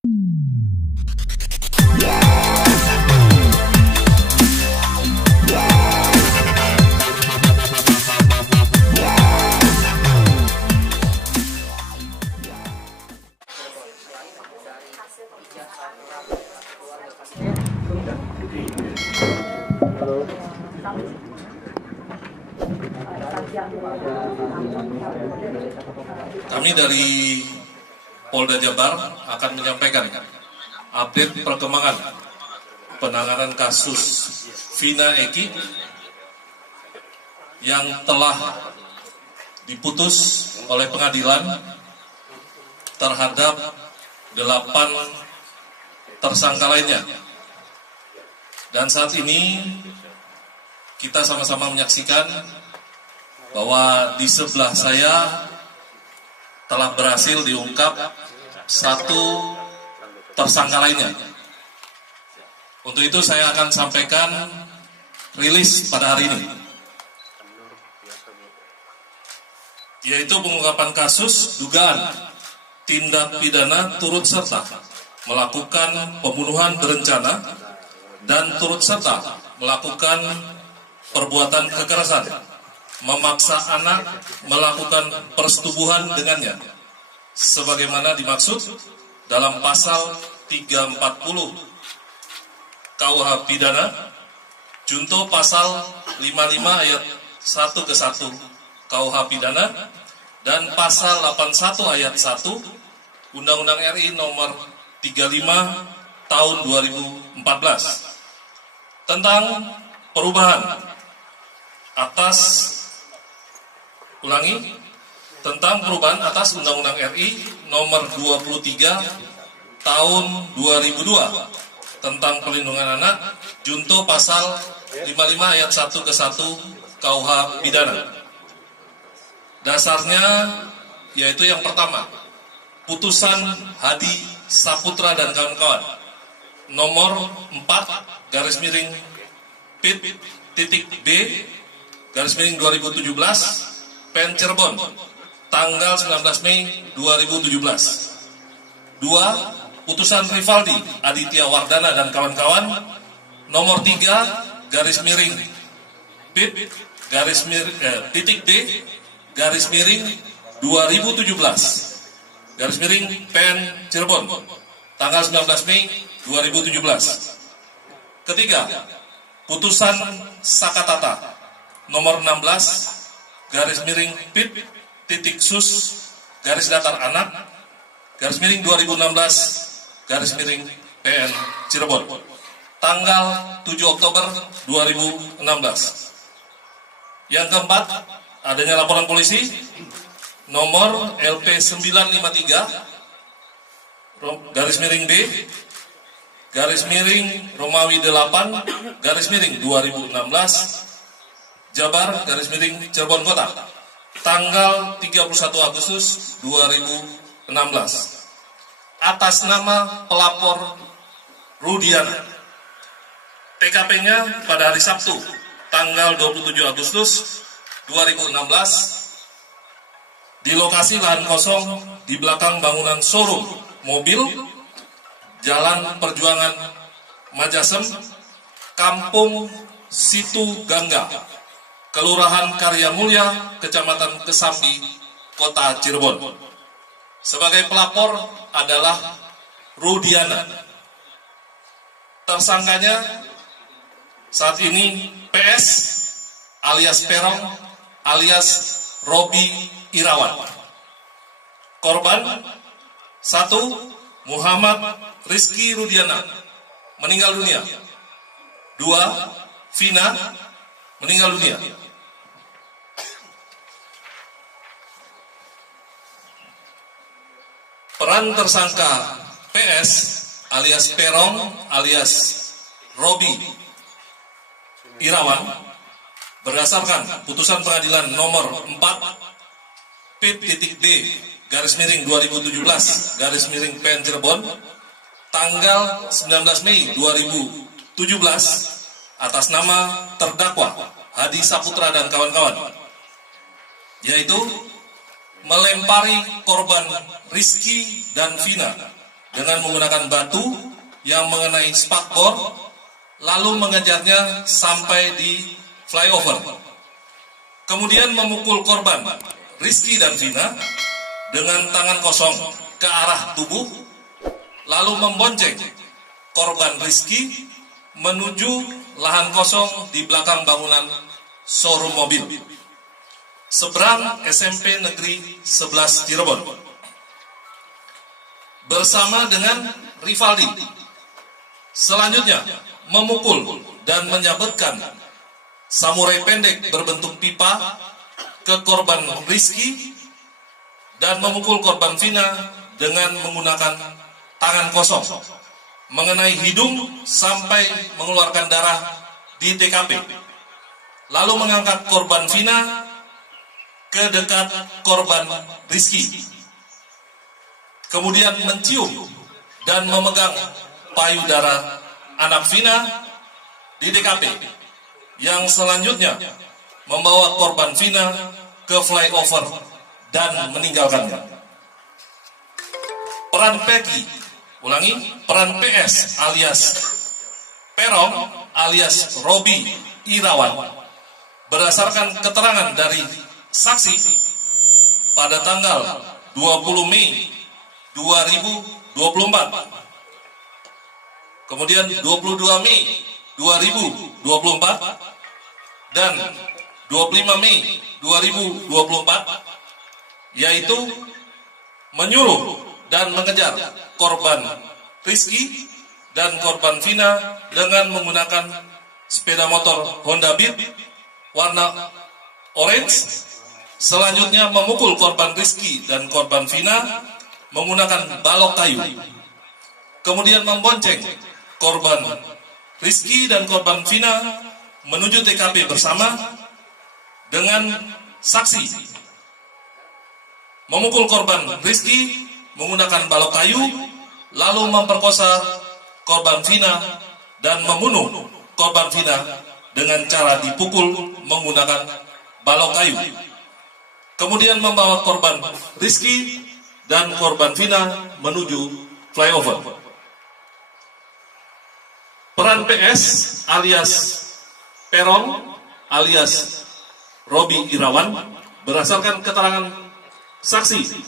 Kami dari Polda Jabar akan menyampaikan update perkembangan penanganan kasus Vina Eki yang telah diputus oleh pengadilan terhadap 8 tersangka lainnya. Dan saat ini kita sama-sama menyaksikan bahwa di sebelah saya telah berhasil diungkap 1 tersangka lainnya. Untuk itu saya akan sampaikan rilis pada hari ini, yaitu pengungkapan kasus dugaan tindak pidana turut serta melakukan pembunuhan berencana dan turut serta melakukan perbuatan kekerasan, memaksa anak melakukan persetubuhan dengannya, sebagaimana dimaksud dalam pasal 340 KUH Pidana, junto pasal 55 ayat 1 ke 1 KUH Pidana, dan pasal 81 ayat 1 Undang-Undang RI nomor 35 tahun 2014 tentang perubahan atas Undang-Undang RI nomor 23 tahun 2002 tentang pelindungan anak, junto pasal 55 ayat 1 ke 1 KUH Pidana. Dasarnya yaitu yang pertama, putusan Hadi Saputra dan kawan-kawan nomor 4-Pit.B/2017 PN Cirebon tanggal 19 Mei 2017. 2. Putusan Rivaldi Aditya Wardana dan kawan-kawan nomor 3-B/2017 PN Cirebon tanggal 19 Mei 2017. Ketiga, putusan Sakatata nomor 16-Pit.Sus/Datar-Anak/2016/PN Cirebon tanggal 7 Oktober 2016. Yang keempat, adanya laporan polisi nomor LP953-D/Romawi 8-2016 Jabar-Cirebon Kota tanggal 31 Agustus 2016 atas nama pelapor Rudiana. TKP-nya pada hari Sabtu tanggal 27 Agustus 2016 di lokasi lahan kosong di belakang bangunan showroom mobil Jalan Perjuangan Majasem, Kampung Situ Gangga, Kelurahan Karya Mulya, Kecamatan Kesambi, Kota Cirebon. Sebagai pelapor adalah Rudiana. Tersangkanya saat ini PS alias Perong alias Robi Irawan. Korban 1. Muhammad Rizky Rudiana meninggal dunia. 2. Vina meninggal dunia. Peran tersangka PS alias Perong alias Robi Irawan berdasarkan putusan pengadilan nomor 4-Pit.D/2017/PN Cirebon tanggal 19 Mei 2017 atas nama terdakwa Hadi Saputra dan kawan-kawan, yaitu melempari korban Rizky dan Vina dengan menggunakan batu yang mengenai spakbor, lalu mengejarnya sampai di flyover. Kemudian memukul korban Rizky dan Vina dengan tangan kosong ke arah tubuh, lalu membonceng korban Rizky menuju lahan kosong di belakang bangunan showroom mobil seberang SMP Negeri 11 Cirebon. Bersama dengan Rivaldi, selanjutnya memukul dan menyabetkan samurai pendek berbentuk pipa ke korban Rizky dan memukul korban Vina dengan menggunakan tangan kosong mengenai hidung sampai mengeluarkan darah di TKP. Lalu mengangkat korban Vina ke dekat korban Rizky. Kemudian mencium dan memegang payudara anak Vina di TKP. Yang selanjutnya membawa korban Vina ke flyover dan meninggalkannya. Peran Peggy, peran PS alias Perong alias Robi Irawan berdasarkan keterangan dari saksi pada tanggal 20 Mei 2024, kemudian 22 Mei 2024 dan 25 Mei 2024, yaitu menyuruh dan mengejar korban Rizky dan korban Vina dengan menggunakan sepeda motor Honda Beat warna orange. Selanjutnya memukul korban Rizky dan korban Vina menggunakan balok kayu. Kemudian membonceng korban Rizky dan korban Vina menuju TKP bersama dengan saksi. Memukul korban Rizky menggunakan balok kayu, lalu memperkosa korban Vina dan membunuh korban Vina dengan cara dipukul menggunakan balok kayu. Kemudian membawa korban Rizky dan korban Vina menuju flyover. Peran PS alias Perong alias Robi Irawan berdasarkan keterangan saksi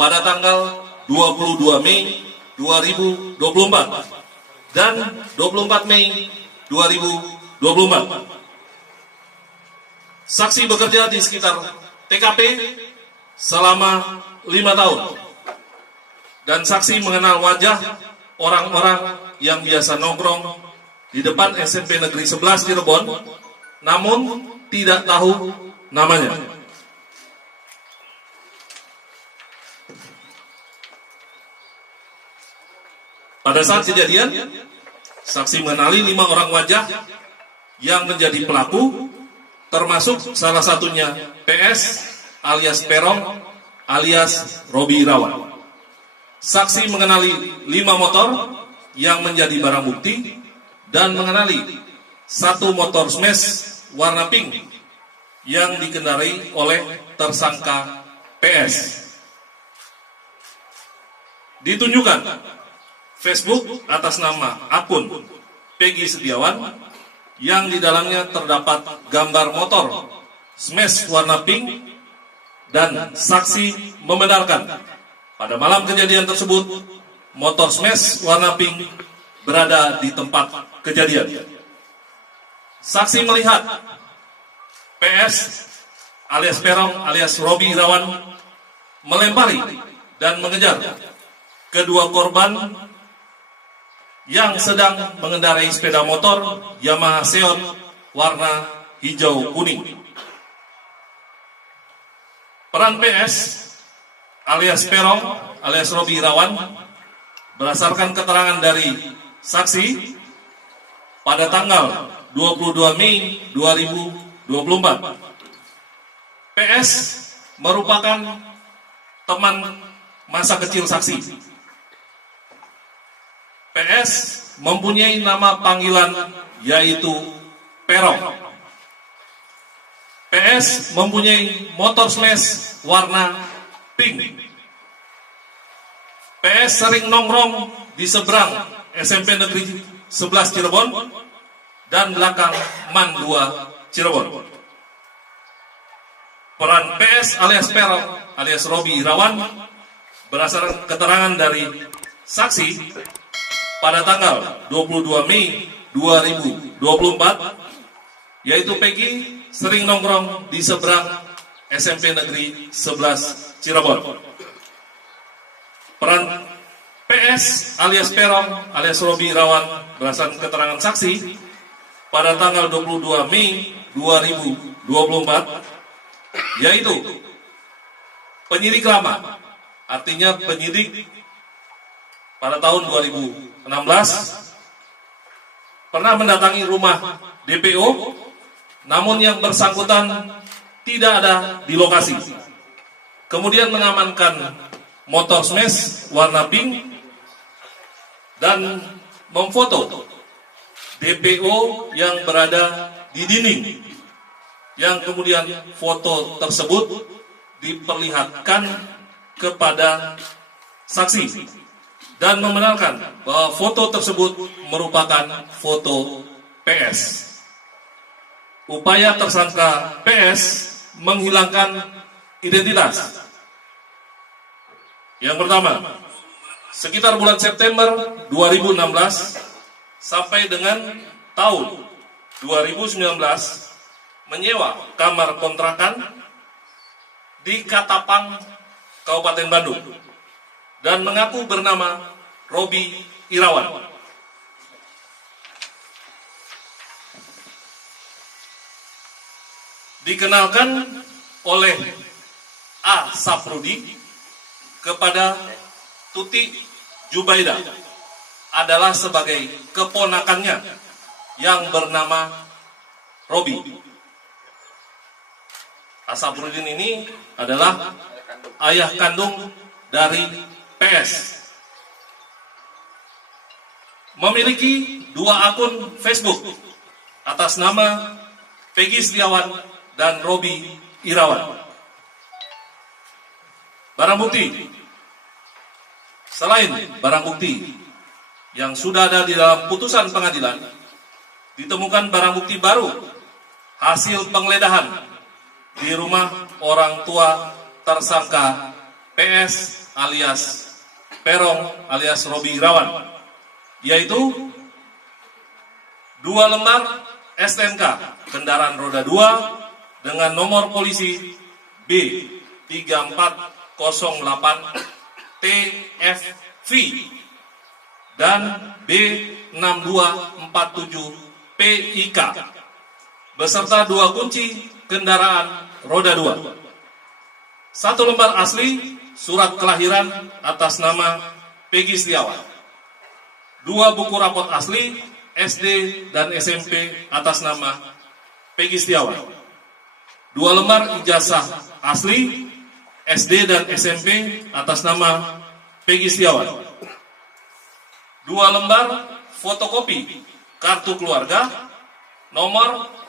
pada tanggal 22 Mei 2024 dan 24 Mei 2024. Saksi bekerja di sekitar TKP selama 5 tahun. Dan saksi mengenal wajah orang-orang yang biasa nongkrong di depan SMP Negeri 11 Cirebon, namun tidak tahu namanya. Pada saat kejadian, saksi mengenali 5 orang wajah yang menjadi pelaku, termasuk salah satunya PS alias Perong alias Robi Irawan. Saksi mengenali 5 motor yang menjadi barang bukti dan mengenali 1 motor smash warna pink yang dikendarai oleh tersangka PS. Ditunjukkan Facebook atas nama akun Peggy Setiawan yang di dalamnya terdapat gambar motor smash warna pink, dan saksi membenarkan pada malam kejadian tersebut motor smash warna pink berada di tempat kejadian. Saksi melihat PS alias Perong alias Robi Irawan melempari dan mengejar kedua korban yang sedang mengendarai sepeda motor Yamaha Xeon warna hijau kuning. Peran PS alias Perong alias Robi Irawan berdasarkan keterangan dari saksi pada tanggal 22 Mei 2024. PS merupakan teman masa kecil saksi. PS mempunyai nama panggilan yaitu Perong. PS mempunyai motor smash warna pink. PS sering nongkrong di seberang SMP Negeri 11 Cirebon dan belakang MAN 2 Cirebon. Peran PS alias Peron alias Robi Irawan berdasarkan keterangan dari saksi pada tanggal 22 Mei 2024, yaitu Peggy sering nongkrong di seberang SMP Negeri 11 Cirebon. Peran PS alias Peron alias Robi Irawan berdasarkan keterangan saksi pada tanggal 22 Mei 2024, yaitu penyidik lama, artinya penyidik pada tahun 2016 pernah mendatangi rumah DPO, namun yang bersangkutan tidak ada di lokasi. Kemudian mengamankan motor smash warna pink dan memfoto DPO yang berada di dinding, yang kemudian foto tersebut diperlihatkan kepada saksi dan membenarkan bahwa foto tersebut merupakan foto PS. Upaya tersangka PS menghilangkan identitas. Yang pertama, sekitar bulan September 2016 sampai dengan tahun 2019 menyewa kamar kontrakan di Katapang, Kabupaten Bandung, dan mengaku bernama Robi Irawan. Dikenalkan oleh A. Saprudi kepada Tuti Jubaida adalah sebagai keponakannya yang bernama Robi. Saprudin ini adalah ayah kandung dari PS. Memiliki 2 akun Facebook atas nama Peggy Setiawan dan Robi Irawan. Barang bukti. Selain barang bukti yang sudah ada di dalam putusan pengadilan, ditemukan barang bukti baru hasil penggeledahan di rumah orang tua tersangka PS alias Perong alias Robi Irawan, yaitu 2 lembar STNK kendaraan roda 2 dengan nomor polisi B3408 TFV dan B6247 PIK beserta 2 kunci kendaraan roda 2, 1 lembar asli surat kelahiran atas nama Peggy Setiawan, 2 buku rapot asli SD dan SMP atas nama Peggy Setiawan, 2 lembar ijazah asli SD dan SMP atas nama Peggy Setiawan, 2 lembar fotokopi kartu keluarga nomor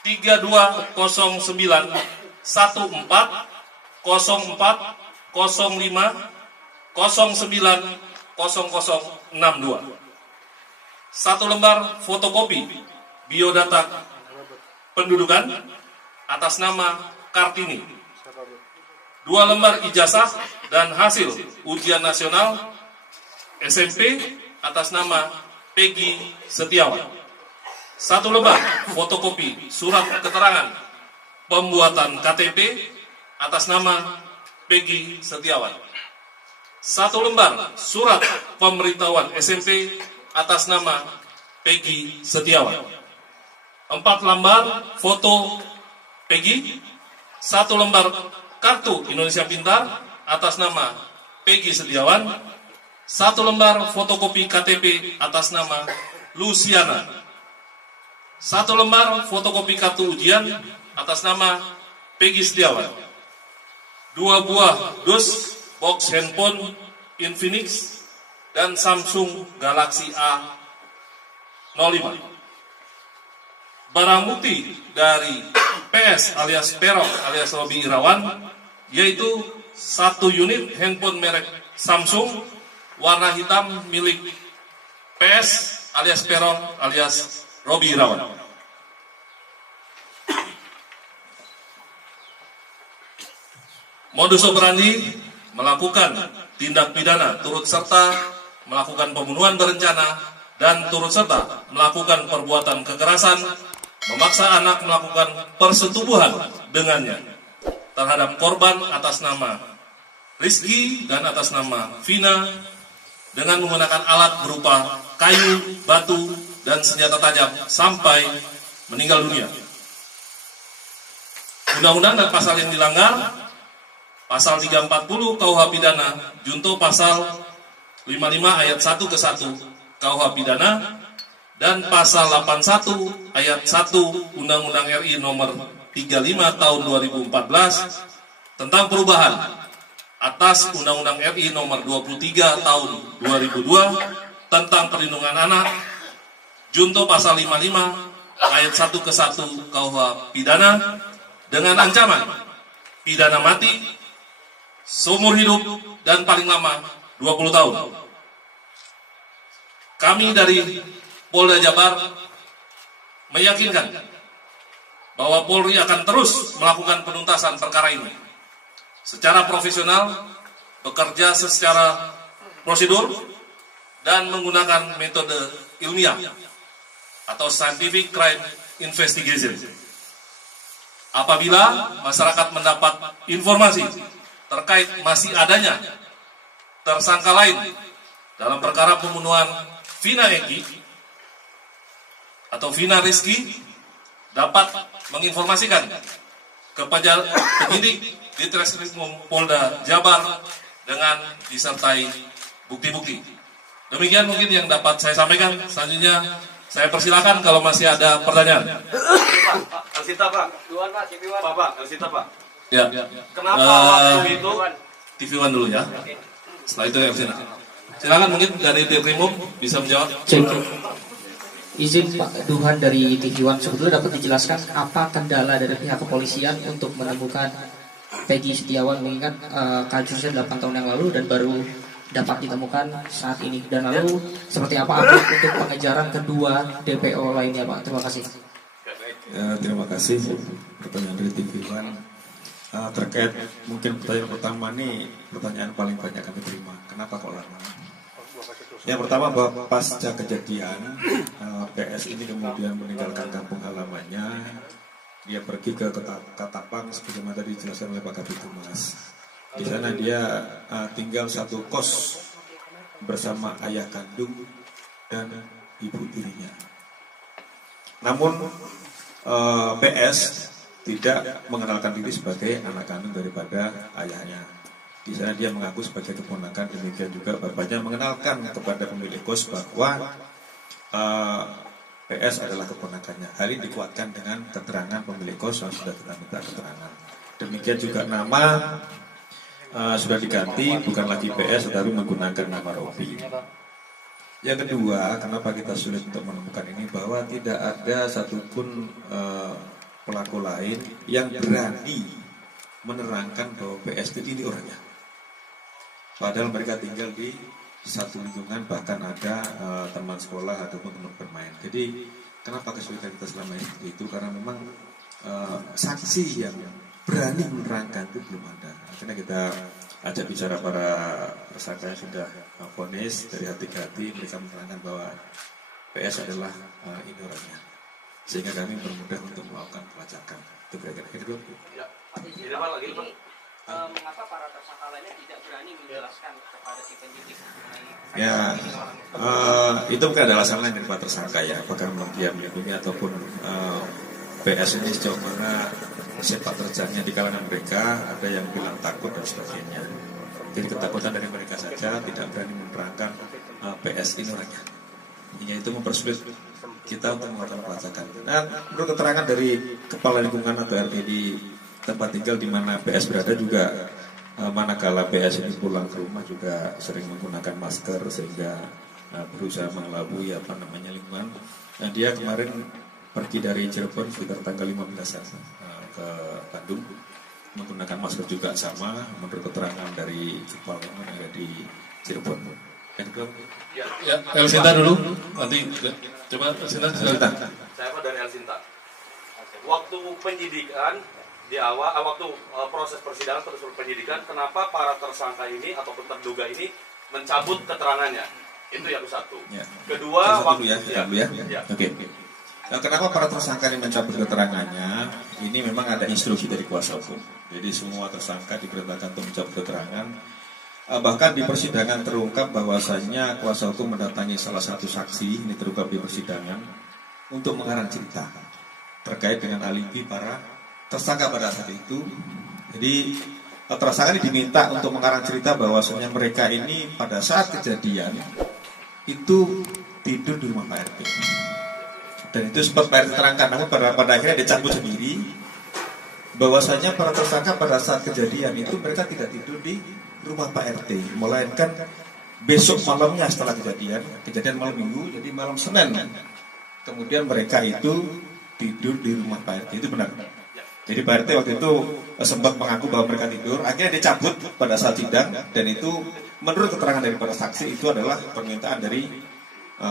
32040405090062, 1 lembar fotokopi biodata pendudukan atas nama Kartini, 2 lembar ijazah dan hasil ujian nasional SMP atas nama Peggy Setiawan, 1 lembar fotokopi surat keterangan pembuatan KTP atas nama Peggy Setiawan, 1 lembar surat pemberitahuan SMP atas nama Peggy Setiawan, 4 lembar foto Peggy, 1 lembar kartu Indonesia Pintar atas nama Peggy Setiawan, 1 lembar fotokopi KTP atas nama Luciana, 1 lembar fotokopi kartu ujian atas nama Peggy Setiawan, 2 buah dus box handphone Infinix dan Samsung Galaxy A05. Barang bukti dari PS alias Perong alias Robi Irawan yaitu 1 unit handphone merek Samsung warna hitam milik PS alias Peron alias Robi Irawan. Modus operandi melakukan tindak pidana turut serta melakukan pembunuhan berencana dan turut serta melakukan perbuatan kekerasan, memaksa anak melakukan persetubuhan dengannya terhadap korban atas nama Rizky dan atas nama Vina dengan menggunakan alat berupa kayu, batu, dan senjata tajam sampai meninggal dunia. Undang-undang dan pasal yang dilanggar, pasal 340 KUH Pidana, junto pasal 55 ayat 1 ke 1 KUH Pidana, dan pasal 81 ayat 1 Undang-Undang RI nomor 35 tahun 2014 tentang perubahan atas Undang-Undang RI nomor 23 tahun 2002 tentang perlindungan anak, junto pasal 55 ayat 1 ke 1 KUH Pidana dengan ancaman pidana mati, seumur hidup, dan paling lama 20 tahun. Kami dari Polda Jabar meyakinkan bahwa Polri akan terus melakukan penuntasan perkara ini secara profesional, bekerja secara prosedur, dan menggunakan metode ilmiah atau scientific crime investigation. Apabila masyarakat mendapat informasi terkait masih adanya tersangka lain dalam perkara pembunuhan Vina Eki atau Vina Rizky, dapat menginformasikan kepada penyidik di Treskrimum Polda Jabar dengan disertai bukti-bukti. Demikian mungkin yang dapat saya sampaikan. Selanjutnya saya persilakan kalau masih ada pertanyaan. Elsita Pak. Pak, Elsita Pak. Ya. Kenapa waktu itu TV One dulu ya. Setelah itu Elsita. Silakan mungkin dari Treskrimum bisa menjawab. Cek. Izin Pak Duhan dari TV One, sebetulnya dapat dijelaskan apa kendala dari pihak kepolisian untuk menemukan Peggy Setiawan, mengingat kasusnya 8 tahun yang lalu dan baru dapat ditemukan saat ini, dan lalu seperti apa update untuk pengejaran kedua DPO lainnya Pak? Terima kasih. Terima kasih pertanyaan dari TV One. Terkait mungkin pertanyaan pertama nih, pertanyaan paling banyak kami terima. Kenapa kok lama? Yang pertama, bahwa pasca kejadian PS ini kemudian meninggalkan kampung halamannya, dia pergi ke Katapang sebagaimana tadi dijelaskan oleh Pak Kabid Humas. Di sana dia tinggal satu kos bersama ayah kandung dan ibu tirinya. Namun PS tidak mengenalkan diri sebagai anak kandung daripada ayahnya. Di sana dia mengaku sebagai keponakan, demikian juga bapaknya mengenalkan kepada pemilik kos bahwa PS adalah keponakannya. Hal ini dikuatkan dengan keterangan pemilik kos yang sudah kita minta keterangan. Demikian juga nama sudah diganti, bukan lagi PS tetapi menggunakan nama Robi. Yang kedua, kenapa kita sulit untuk menemukan ini, bahwa tidak ada satupun pelaku lain yang berani menerangkan bahwa PS itu ini orangnya. Padahal mereka tinggal di satu lingkungan, bahkan ada teman sekolah ataupun teman bermain. Jadi kenapa kesulitan kita selama ini seperti itu? Karena memang saksi yang berani menerangkan itu belum ada. Akhirnya kita ajak bicara para tersangka yang sudah vonis dari hati ke hati, mereka menerangkan bahwa PS adalah ini orangnya, sehingga kami bermudah untuk melakukan pelacakan. Itu kira-kira. Mengapa para tersangka lainnya tidak berani menjelaskan kepada si penyidik mengenai ya, itu bukan ada alasan lain dari para tersangka ya, apakah memang dia melindungi ataupun PS ini sejauh mana sepak terjangnya di kalangan mereka, ada yang bilang takut dan sebagainya. Jadi ketakutan dari mereka saja, tidak berani menerangkan PS ini orangnya. Itu mempersulit kita untuk melakukan pelacakan. Dan menurut keterangan dari kepala lingkungan atau RT di tempat tinggal di mana PS berada juga, manakala PS ini pulang ke rumah juga sering menggunakan masker sehingga berusaha mengelabui lingkungan. Nah, dia kemarin pergi dari Cirebon sekitar tanggal 15 ke Bandung menggunakan masker juga sama menurut keterangan dari kepala lingkungan yang ada di Cirebon. Ya, Elsinta dulu. Nanti coba Elsinta. Saya Pak dari Elsinta. Waktu penyidikan di awal, waktu proses persidangan terus penyidikan, kenapa para tersangka ini ataupun terduga ini mencabut keterangannya? Itu yang satu. Ya. Kedua, waktu ya. Oke. Nah, kenapa para tersangka ini mencabut keterangannya? Ini memang ada instruksi dari kuasa hukum. Jadi semua tersangka diperintahkan untuk mencabut keterangan. Bahkan di persidangan terungkap bahwasannya kuasa hukum mendatangi salah satu saksi, ini terungkap di persidangan, untuk mengarang cerita terkait dengan alibi para tersangka pada saat itu. Jadi tersangka ini diminta untuk mengarang cerita bahwasannya mereka ini pada saat kejadian itu tidur di rumah Pak RT. Dan itu sempat Pak RT terangkan, namun pada akhirnya dicabut sendiri bahwasanya para tersangka pada saat kejadian itu mereka tidak tidur di rumah Pak RT, melainkan besok malamnya setelah kejadian malam minggu, jadi malam Senin. Kemudian mereka itu tidur di rumah Pak RT, itu benar. Jadi Pak RT waktu itu sempat mengaku bahwa mereka tidur, akhirnya dicabut pada saat sidang, dan itu menurut keterangan dari para saksi itu adalah permintaan dari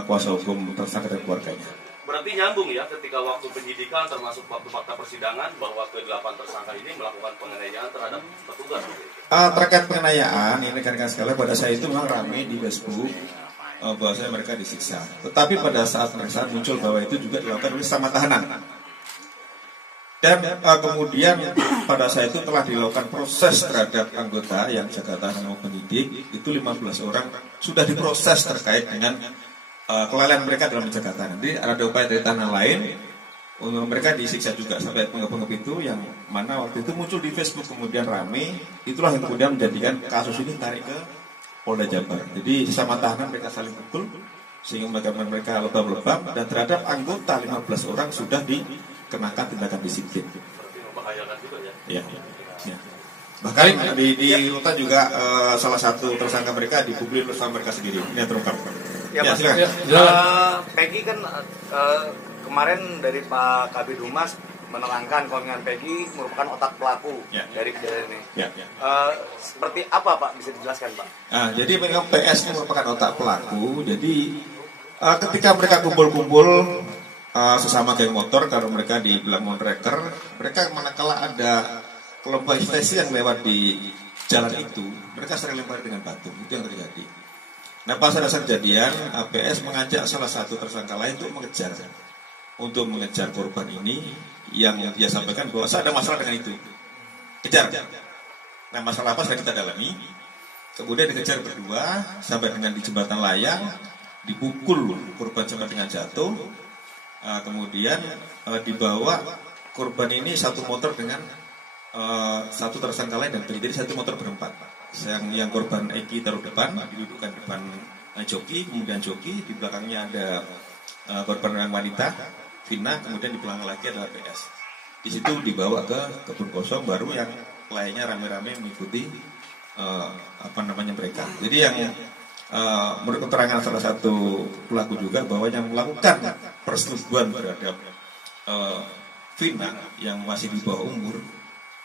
kuasa hukum tersangka dan keluarganya. Berarti nyambung ya ketika waktu penyidikan termasuk waktu fakta persidangan bahwa ke-8 tersangka ini melakukan penganiayaan terhadap petugas. Terkait penganiayaan, ini rekan-rekan sekalian, pada saya itu memang ramai di Facebook bahwasanya mereka disiksa. Tetapi pada saat pemeriksaan muncul bahwa itu juga dilakukan oleh sesama tahanan. Dan kemudian pada saat itu telah dilakukan proses terhadap anggota yang jaga tahanan maupun penyidik, itu 15 orang sudah diproses terkait dengan kelalaian mereka dalam menjaga tahanan. Jadi ada upaya dari tahanan lain, mereka disiksa juga sampai penggep-penggep itu, yang mana waktu itu muncul di Facebook kemudian rame. Itulah yang kemudian menjadikan kasus ini tarik ke Polda Jabar. Jadi sesama tahanan mereka saling pukul sehingga mereka lebam-lebam, dan terhadap anggota 15 orang sudah dikenakan tindakan disiplin. Berarti membahayakan juga ya. Ya. Bahkan di Rutan juga salah satu tersangka mereka dipukuli bersama mereka sendiri. Ini yang terungkap. Ya, Pak. Silakan. Peggy kan kemarin dari Pak Kabid Humas menerangkan kalau dengan Peggy merupakan otak pelaku dari kejadian ini. Seperti apa Pak, bisa dijelaskan Pak? Jadi memang PS ini merupakan otak pelaku. Jadi ketika mereka kumpul-kumpul sesama geng motor, kalau mereka dibilang monreker, mereka manakala ada kelompok investasi yang lewat di jalan itu, mereka sering lempar dengan batu. Itu yang terjadi. Nah, pas ada kejadian, PS mengajak salah satu tersangka lain untuk mengejar korban ini, yang dia sampaikan bahwa saya ada masalah dengan itu. Kejar. Nah, masalah apa sedang kita dalami. Kemudian dikejar berdua sampai dengan di jembatan layang, dipukul korban sampai dengan jatuh. Kemudian dibawa korban ini satu motor dengan satu tersangka lain, dan jadi satu motor berempat. Yang korban Eki taruh depan, didudukkan depan joki, kemudian joki, di belakangnya ada korban yang wanita, Vina, kemudian di belakang lagi adalah PS. Di situ dibawa ke kebun kosong, baru yang lainnya rame-rame mengikuti mereka. Jadi yang menurut keterangan salah satu pelaku juga bahwa yang melakukan persetubuhan terhadap Vina yang masih di bawah umur,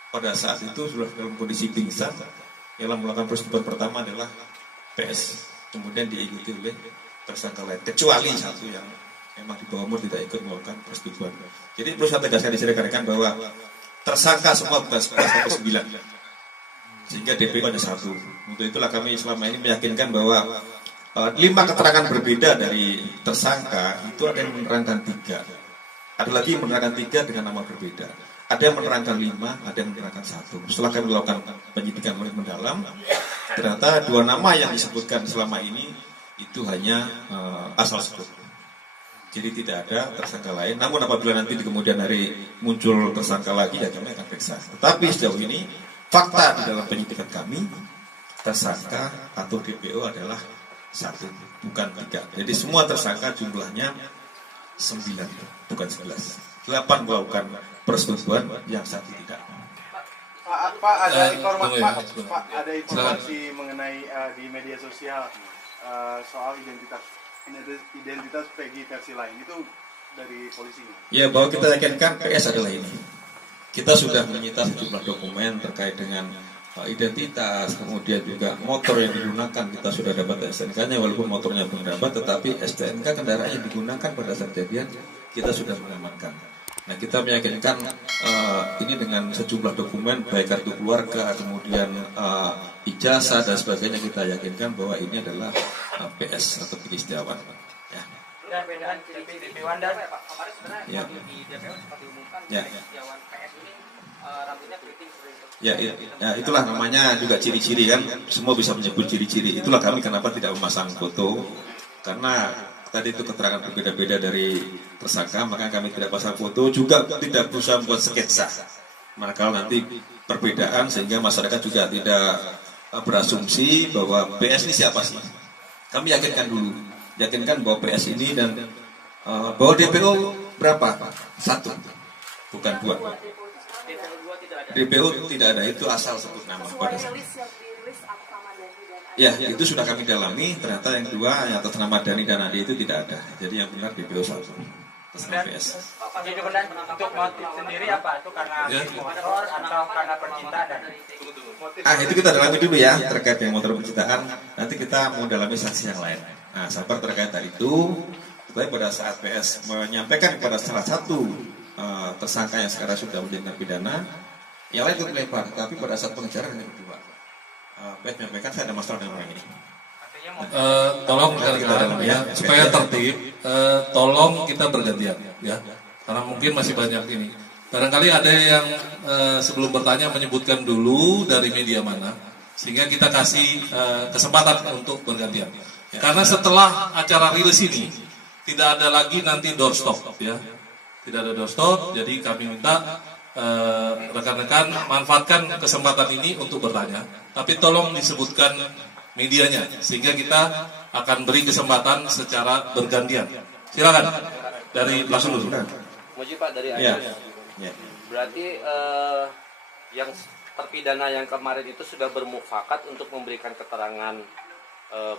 pada saat itu sudah dalam kondisi pingsan. Yang melakukan persetubuhan pertama adalah PS, kemudian diikuti oleh tersangka lain, kecuali satu yang memang di bawah umur tidak ikut melakukan persetubuhan. Jadi perlu saya tegaskan di sini rekan-rekan bahwa tersangka semua bukan 11 sampai 9, sehingga DPO hanya 1. Untuk itulah kami selama ini meyakinkan bahwa 5 keterangan berbeda dari tersangka itu ada yang menerangkan 3, ada lagi yang menerangkan 3 dengan nama berbeda. Ada yang menerangkan 5, ada yang menerangkan 1. Setelah kami melakukan penyidikan lebih mendalam, ternyata 2 nama yang disebutkan selama ini itu hanya asal sebut. Jadi tidak ada tersangka lain. Namun apabila nanti di kemudian hari muncul tersangka lagi, ya kami akan periksa. Tetapi sejauh ini fakta di dalam penyidikan kami, tersangka atau DPO adalah 1, bukan 3. Jadi semua tersangka jumlahnya 9, bukan 11. 8 melakukan persetubuhan, yang 1 tidak. Pak ada informasi mengenai di media sosial soal identitas Peggy versi lain, itu dari polisi. Ya, bahwa kita yakinkan PS adalah ini. Kita sudah menyita sejumlah dokumen terkait dengan identitas, kemudian juga motor yang digunakan kita sudah dapat STNK-nya, walaupun motornya belum dapat, tetapi STNK kendaraan yang digunakan pada saat kejadian kita sudah mengamankan. Nah, kita meyakinkan ini dengan sejumlah dokumen, baik kartu keluarga, kemudian ijazah dan sebagainya, kita yakinkan bahwa ini adalah PS atau Peggy Setiawan. Ya. Perbedaan ciri-ciri Wanda Pak, kemarin sebenarnya di DPO sempat diumumkan Setiawan PS ini rambutnya keriting seperti itu. Ya, itulah namanya juga ciri-ciri kan, semua bisa menyebut ciri-ciri. Itulah kami kenapa tidak memasang foto, karena tadi itu keterangan berbeda-beda dari tersangka, maka kami tidak pasang foto, juga tidak berusaha membuat sketsa. Maka kalau nanti perbedaan sehingga masyarakat juga tidak berasumsi bahwa PS ini siapa sih. Kami yakinkan bahwa PS ini dan bahwa DPO berapa? 1, bukan 2. DPO tidak ada, itu asal sebut nama pada saat. Ya, itu sudah kami dalami, ternyata yang 2 yang atas nama Dani dan Adi itu tidak ada. Jadi yang benar DPO 1 atas nama PS. Jadi benar untuk motif sendiri apa? Itu karena motor atau karena percintaan? Itu kita dalami dulu ya, terkait dengan motor percintaan. Nanti kita mau dalami saksi yang lain. Nah, sabar terkait hal itu. Tapi pada saat PS menyampaikan kepada salah satu tersangka yang sekarang sudah menjadi pidana, yang lain itu melebar. Tapi pada saat pengejaran hanya 2. PS menyampaikan saya ada masalah dengan orang ini. Tolong rekan-rekan ya, supaya tertib, tolong kita bergantian ya, karena mungkin masih banyak ini. Barangkali ada yang sebelum bertanya menyebutkan dulu dari media mana, sehingga kita kasih kesempatan untuk bergantian. Karena setelah acara rilis ini tidak ada lagi nanti doorstop ya, tidak ada doorstop. Jadi kami minta rekan-rekan manfaatkan kesempatan ini untuk bertanya, tapi tolong disebutkan medianya sehingga kita akan beri kesempatan secara bergantian. Silakan dari langsung dulu. Muji Pak dari Ayas. Berarti yang terpidana yang kemarin itu sudah bermufakat untuk memberikan keterangan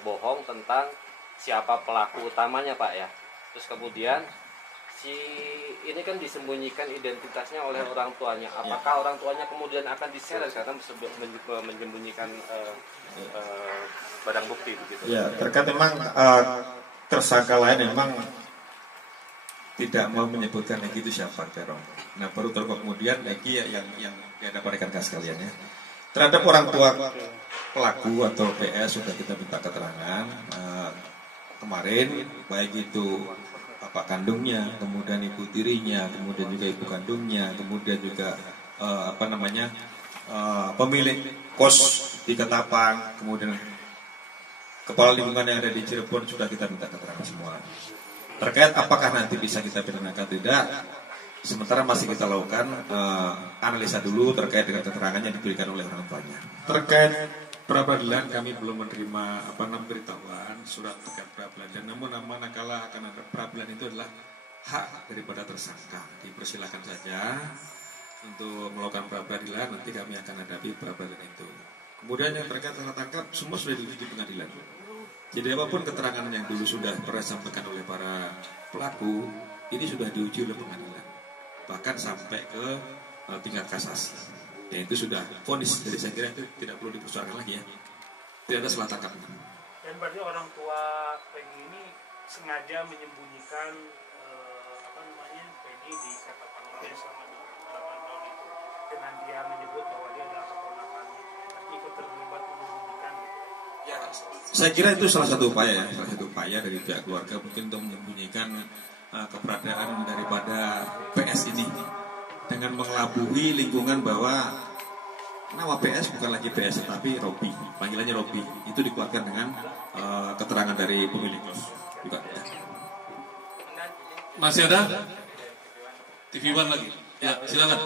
bohong tentang siapa pelaku utamanya Pak ya. Terus kemudian si ini kan disembunyikan identitasnya oleh orang tuanya. Apakah orang tuanya kemudian akan diseret karena menyembunyikan barang bukti begitu? Ya, terkait memang tersangka lain memang tidak mau menyebutkan Egi itu siapa, Terong. Nah, baru kemudian Egi yang dihadapkan rekan sekalian ya. Terhadap orang tua pelaku atau PS sudah kita minta keterangan kemarin, baik itu bapak kandungnya, kemudian ibu tirinya, kemudian juga ibu kandungnya, kemudian juga pemilik kos di Ketapang, kemudian kepala lingkungan yang ada di Cirebon sudah kita minta keterangan semua. Terkait apakah nanti bisa kita pidanakan tidak, sementara masih kita lakukan analisa dulu terkait dengan keterangan yang diberikan oleh orang tuanya. Terkait pra-peradilan kami belum menerima beritahuan surat terkait pra-peradilan, dan namun manakala akan ada pra-peradilan itu adalah hak daripada tersangka. Dipersilakan saja untuk melakukan pra-peradilan, nanti kami akan hadapi pra-peradilan itu. Kemudian yang terkait salah tangkap semua sudah diuji di pengadilan. Jadi apapun keterangan yang dulu sudah pernah disampaikan oleh para pelaku, ini sudah diuji oleh pengadilan, bahkan sampai ke tingkat kasasi. Ya itu sudah vonis, jadi saya kira itu tidak perlu dipersoalkan lagi ya. Tidak ada salah tangkap. Dan berarti orang tua Peggy ini sengaja menyembunyikan Peggy di Ketapang selama 8 tahun itu, dengan dia menyebut bahwa dia adalah keponakannya, ikut terlibat menyembunyikan. Ya, saya kira itu salah satu upaya dari pihak keluarga mungkin untuk menyembunyikan keberadaan daripada PS ini dengan mengelabui lingkungan bahwa nama PS bukan lagi PS tetapi Robi, panggilannya Robi. Itu dikuatkan dengan keterangan dari pemilik kos juga. Masih ada? TV One lagi. Ya, silakan.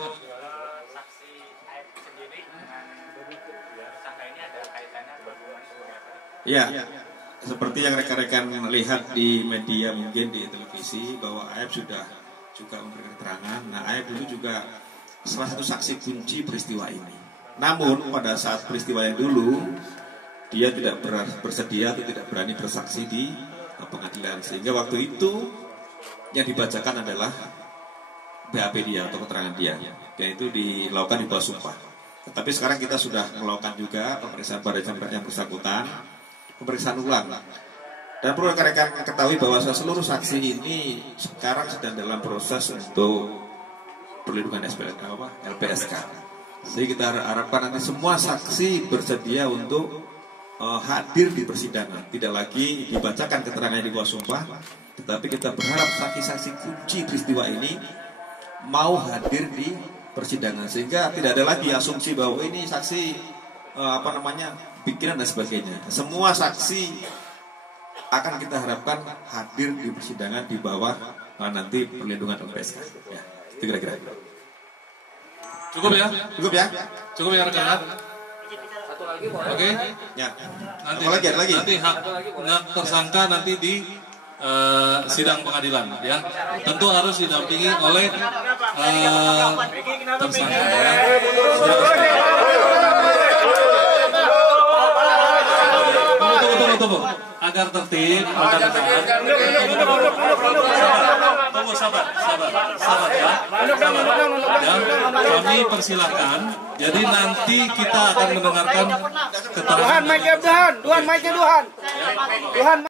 Saksi Aib sendiri dengan tersangka ini ada kaitannya berhubungan seperti apa? Ya, seperti yang rekan-rekan lihat di media mungkin di televisi bahwa Aib sudah juga memberikan keterangan. Nah, Aib dulu juga salah satu saksi kunci peristiwa ini. Namun pada saat peristiwa yang dulu dia tidak bersedia atau tidak berani bersaksi di pengadilan, sehingga waktu itu yang dibacakan adalah BAP dia atau keterangan dia, yaitu dilakukan di bawah sumpah. Tetapi sekarang kita sudah melakukan juga pemeriksaan pada yang bersangkutan, pemeriksaan ulang. Dan perlu rekan-rekan ketahui bahwa seluruh saksi ini sekarang sedang dalam proses untuk perlindungan LPSK. Jadi kita harapkan nanti semua saksi bersedia untuk hadir di persidangan. Tidak lagi dibacakan keterangannya di bawah sumpah, tetapi kita berharap saksi-saksi kunci peristiwa ini mau hadir di persidangan, sehingga tidak ada lagi asumsi bahwa ini saksi pikiran dan sebagainya. Semua saksi akan kita harapkan hadir di persidangan di bawah nanti perlindungan LPSK. Ya, itu kira-kira. Cukup ya? Cukup ya? Cukup ya rekan-rekan? Satu lagi boleh. Oke. Ya. Nanti, ada lagi? Nanti hak tersangka nanti di sidang pengadilan ya. Tentu harus didampingi oleh tersangka ya. Tunggu. Agar tertib, tunggu sabar ya. Kami persilahkan. Jadi nanti kita akan mendengarkan keterangan. Duhan, mic-nya Duhan.